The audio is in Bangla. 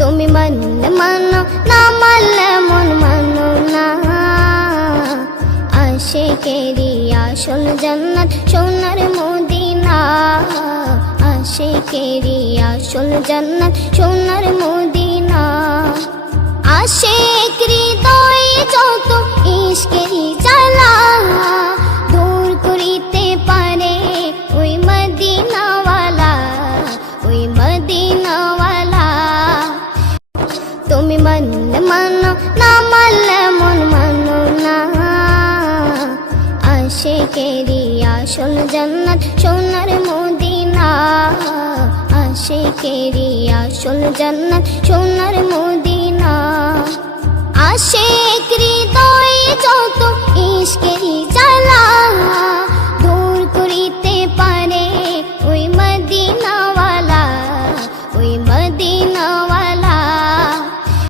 তুমি মানলে মানো, না মানলে মন মানো না। আশিকেরি আসল জান্নাত সোনার মদিনা, আশিকেরি আসল জান্নাত সোনার মদিনা। আশিক হৃদয়ে যত ইশকেরি জ্বালা দূর করিতে পারে ওই মদিনাওয়ালা, ওই মদিনাওয়ালা। তুমি মানলে মানো, না মানলে মন মানো না। আশিকেরি আসল জান্নাত সোনার মদিনা, আশিকেরি আসল জান্নাত সোনার মদিনা। আশিক হৃদয়ে যত ইশকেরি